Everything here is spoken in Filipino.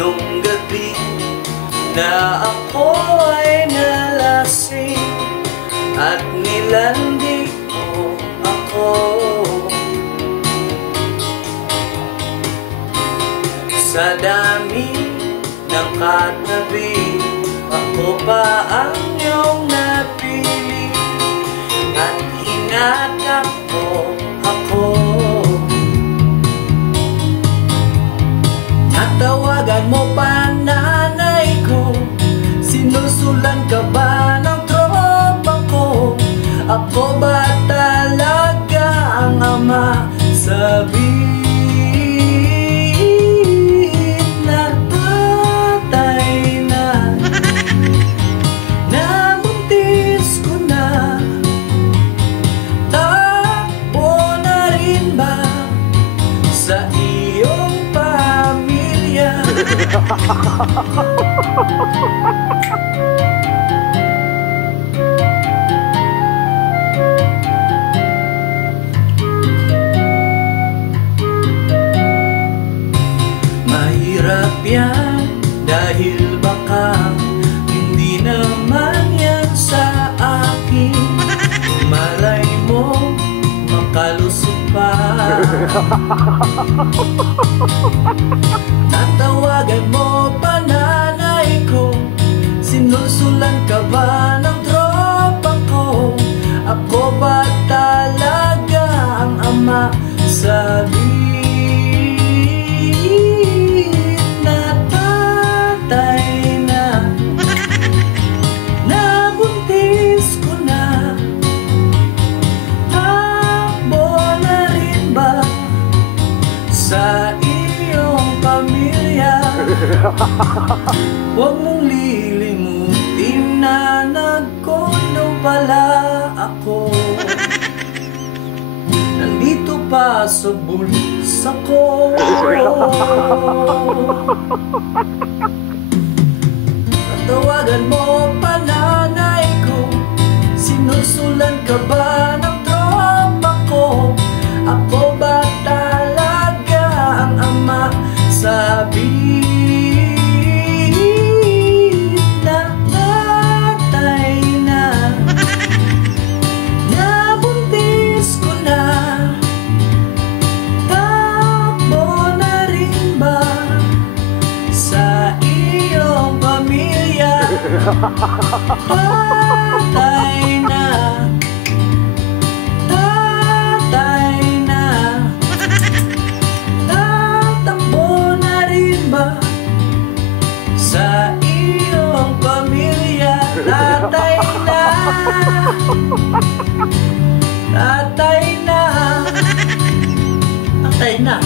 nung gabi na ako ay nalasing at nilandi mo ako. Sa dami ng katabi, ako pa ang iyong napili at hinatap mo ako. Natawagan mo pa nanay ko, sinusulan ka ba ng tropa ko? Ako ba talaga ang ama? Sabihin na tatay na, nabuntis ko na. Takbo na rin ba sa iyong pamilya? Mahirap yan dahil baka hindi naman yan sa akin. Malay mo makalusot pa. Natawagan mo pa nanay ko, sinusulan ka ba ng tropa ko? Ako ba talaga ang ama? Sabihin na tatay na, nabuntis ko na. Takbo na rin ba sa iyong pamilya? Huwag mong lilimutin na nagkondo pala ako. Nandito pa sa bulsa ko. Natawagan mo pa nanay ko, sinusulan ka ba ng tropa ko? Ako ba talaga ang ama? Sabihin na tatay na, nabuntis ko na. Takbo na rin ba sa iyong pamilya? Tatay na, tatay na, tatakbo na rin ba sa iyong pamilya? Tatay na, tatay na, tatay na.